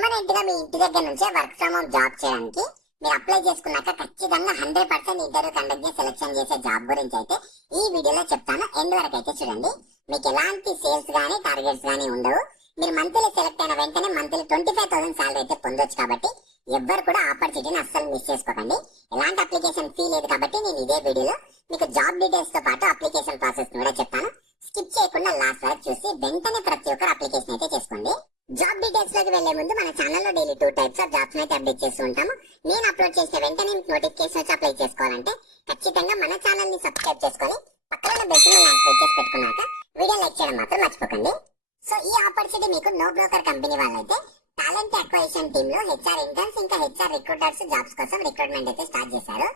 Permanent గా మీ ఇంటి దగ్గర నుంచే వర్క్ ఫ్రమ్ హోమ్ జాబ్ చేయడానికి మీరు అప్లై చేసుకున్నాక ఖచ్చితంగా 100% ఇంటర్వ్యూ కండక్ట్ చేసి సెలెక్షన్ చేసే జాబ్ గురించి అయితే ఈ వీడియోలో చెప్తాను. ఎండ్ వరకు అయితే చూడండి. మీకు ఎలాంటి సేల్స్ గానీ టార్గెట్స్ గానీ ఉండవు. మీరు మంత్లీ సెలెక్ట్ అయిన వెంటనే మంత్లీ 25,000 సాలరీ అయితే పొందొచ్చు. కాబట్టి ఎవ్వరు కూడా ఆపర్చునిటీని అస్సలు మిస్ చేసుకోకండి. ఎలాంటి అప్లికేషన్ ఫీ లేదు కాబట్టి నేను ఇదే వీడియోలో మీకు జాబ్ డీటెయిల్స్ తో పాటు అప్లికేషన్ ప్రాసెస్ కూడా చెప్తాను. స్కిప్ చేయకుండా లాస్ట్ వరకు చూసి వెంటనే ప్రతి ఒక్కరు అప్లికేషన్ అయితే చేసుకోండి. జాబ్ డీటెయిల్స్ లోకి వెళ్లే ముందు మన ఛానల్లో డైలీ 2 టైప్స్ ఆఫ్ జాబ్స్ అయితే అప్డేట్ చేస్తూ ఉంటాము. నేను అప్లోడ్ చేసిన వెంటనే మీకు నోటిఫికేషన్ వచ్చి అప్లై చేసుకోవాలంటే ఖచ్చితంగా మన ఛానల్ ని సబ్స్క్రైబ్ చేసుకొని పక్కన బెల్ సింబల్ యాక్టివేట్ చేసి పెట్టుకున్నాక వీడియో లైక్ చేయడం మాత్రం మర్చిపోకండి. సో ఈ ఆపర్చునిటీ మీకు నో బ్రోకర్ కంపెనీ వాళ్ళైతే టాలెంట్ అక్వైజిషన్ టీమ్ లో హెచ్ఆర్ ఇంటర్న్స్ ఇంకా హెచ్ఆర్ రిక్రూటర్స్ జాబ్స్ కోసం రిక్రూట్మెంట్ అయితే స్టార్ట్ చేశారు.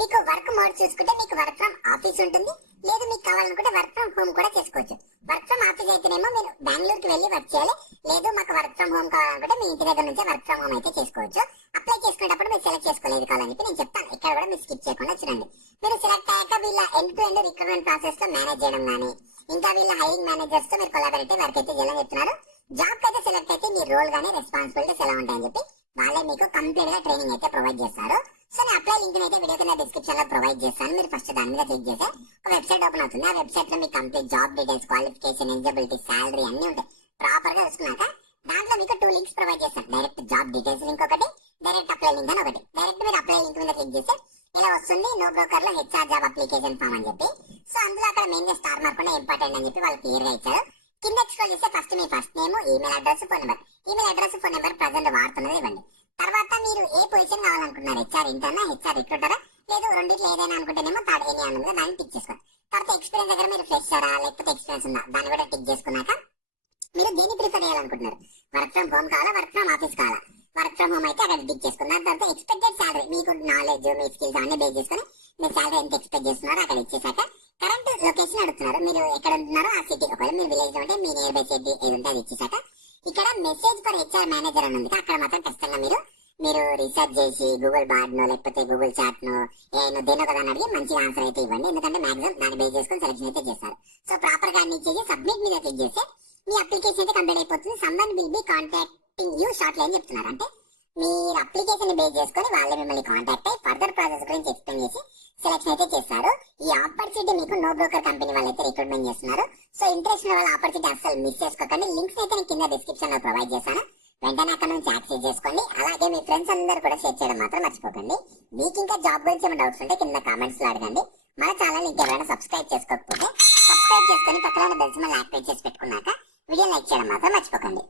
మీకు వర్క్ మోడ్ చూసుకుంటే మీకు వర్క్ ఫ్రమ్ ఆఫీస్ ఉంటుంది, లేదు మీకు కావాలనుకుంటే వర్క్ ఫ్రమ్ హోమ్ కూడా చేసుకోవచ్చు. వర్క్ ఫ్రమ్ ఆఫీస్ అయితేనేమో మీరు బెంగళూరుకి వెళ్ళి వర్క్ చేయాలి, లేదు మాకు వర్క్ ఫ్రమ్ హోమ్ కావాలనుకుంటే మీ ఇంటి దగ్గర నుంచే వర్క్ ఫ్రమ్ హోమ్ అయితే చేసుకోవచ్చు. అప్లై చేసుకునేటప్పుడు మీరు సెలెక్ట్ చేసుకోలేదు కావాలని నేను చెప్తాను. ఇక్కడ కూడా మీరు స్కిప్ చేయకుండా చూడండి. మీరు సెలెక్ట్ అయ్యాక వీళ్ళ end to end recruitment process లో మేనేజ్ చేయడం కానీ ఇంకా వీళ్ళ హైరింగ్ మేనేజర్స్ తో మీరు కొలాబరేటివ్ వర్క్ అయితే చేయాలని చెప్తున్నారు. జాబ్ అయితే సెలెక్ట్ అయితే మీ రోల్ గానీ రెస్పాన్సిబిలిటీస్ ఎలా ఉంటాయని చెప్పి వాళ్ళే మీకు కంప్లీట్ గా ట్రైనింగ్ అయితే ప్రొవైడ్ చేస్తారు. సో నేను అప్లై లింక్ అయితే వీడియో కింద డిస్క్రిప్షన్ లో ప్రొవైడ్ చేస్తాను. మీరు ఫస్ట్ దాని మీద క్లిక్ చేస్తే ఒక వెబ్సైట్ ఓపెన్ అవుతుంది. ఆ వెబ్సైట్ లో మీ complete job details, qualification, eligibility, salary అన్ని ఉంటాయి. ప్రాపర్ గా చూసుకున్నాక దాంట్లో మీకు 2 లింక్స్ ప్రొవైడ్ చేస్తాను. డైరెక్ట్ జాబ్ డీటెయిల్స్ లింక్ ఒకటి, డైరెక్ట్ అప్లై లింక్ అని ఒకటి. డైరెక్ట్ మీరు అప్లై లింక్ మీద క్లిక్ చేస్తే ఇలా వస్తుంది నో బ్రోకర్ లో హెచ్ఆర్ జాబ్ అప్లికేషన్ ఫామ్ అని చెప్పి. సో అందులో అక్కడ మెయిన్ గా స్టార్ మార్క్ కూడా ఇంపార్టెంట్ అని చెప్పి వాళ్ళు క్లియర్ గా ఇచ్చారు. కింద ఎక్స్ప్లోర్ చేస్తే ఫస్ట్ మీ first name, email address, phone number. Email address, phone number present వాడుతున్నది ఇవ్వండి. తర్వాత మీరు ఏ పొజిషన్ కావాలనుకుంటున్నారు, హెచ్ఆర్ ఇంటర్నా, హెచ్ఆర్ రిక్రూటరా, లేదు రెండిట్లో ఏదైనా అనుకుంటేనేమో థర్డ్ ఎనీ అని ఉందా దాన్ని టిక్ చేసుకోండి. తర్వాత ఎక్స్పీరియన్స్ దగ్గర మీరు ఫ్రెషరా లేకపోతే ఎక్స్పీరియన్స్ ఉందా దాన్ని కూడా టిక్ చేసుకున్నాక మీరు దేన్ని ప్రిఫర్ చేయాలనుకుంటున్నారు, వర్క్ ఫ్రమ్ హోమ్ కావాలా, వర్క్ ఫ్రమ్ ఆఫీస్ కావాలా. వర్క్ ఫ్రమ్ హోమ్ అయితే అక్కడ టిక్ చేసుకున్నారు. తర్వాత ఎక్స్పెక్టెడ్ సాలరీ మీకు నాలెడ్జ్, మీ స్కిల్స్ అన్ని బేస్ చేసుకుని మీ సాలరీ ఎంత ఎక్స్పెక్ట్ చేస్తున్నారో అక్కడ ఇచ్చేసాక కరెంట్ లొకేషన్ అడుగుతున్నారు. మీరు ఎక్కడ ఉంటున్నారో ఆ సిటీ, ఒకవేళ మీరు విలేజ్ ఉంటే మీ నియర్ బై సిటీ ఏది ఉంటే అది ఇచ్చేసాక ఇక్కడ మెసేజ్ ఫర్ హెచ్ఆర్ మేనేజర్ అని ఉంది. అక్కడ మాత్రం ఖచ్చితంగా మీరు రీసెర్చ్ చేసి గూగుల్ బార్డ్ నో లేకపోతే గూగుల్ చాట్ నో ఏనో దేనో కదా అడిగి మంచిగా ఆన్సర్ అయితే ఇవ్వండి. ఎందుకంటే మాక్సిమం దాన్ని బేస్ చేసుకుని సెలెక్షన్ అయితే చేస్తారు. సో ప్రాపర్ గా అన్ని ఇచ్చేసి సబ్మిట్ మీద క్లిక్ చేస్తే మీ అప్లికేషన్ అయితే కంప్లీట్ అయిపోతుంది. Someone will be contacting you shortly అని చెప్తున్నారు. అంటే మీరు అప్లికేషన్ బేస్ చేసుకుని వాళ్ళు మిమ్మల్ని కాంటాక్ట్ అయ్యి ఫర్దర్ ప్రాసెస్ గురించి ఎక్స్ప్లెయిన్ చేసి సెలెక్షన్ అయితే చేస్తారు. ఈ ఆపర్చునిటీ మీకు నో బ్రోకర్ కంపెనీ వాళ్ళు అయితే రిక్రూట్మెంట్ చేస్తున్నారు. సో ఇంట్రెస్ట్ ఉన్న వాళ్ళ ఆపర్చునిటీ అసలు మిస్ చేసుకోకండి. లింక్స్ అయితే నేను కింద డిస్క్రిప్షన్ లో ప్రొవైడ్ చేశాను. వెంటనే అక్కడ నుంచి యాక్సెస్ చేసుకోండి. అలాగే మీ ఫ్రెండ్స్ అందరూ కూడా షేర్ చేయడం మాత్రం మర్చిపోకండి. మీకు ఇంకా జాబ్ గురించి ఏమైనా డౌట్స్ ఉంటే కింద కామెంట్స్ లో అడగండి. మన ఛానల్ ఇంకెవరైనా సబ్స్క్రైబ్ చేసుకోకపోతే సబ్స్క్రైబ్ చేసుకొని పక్కన బెల్ సింబల్ యాక్టివేట్ చేసి పెట్టుకున్నాక వీడియో లైక్ చేయడం మాత్రం మర్చిపోకండి.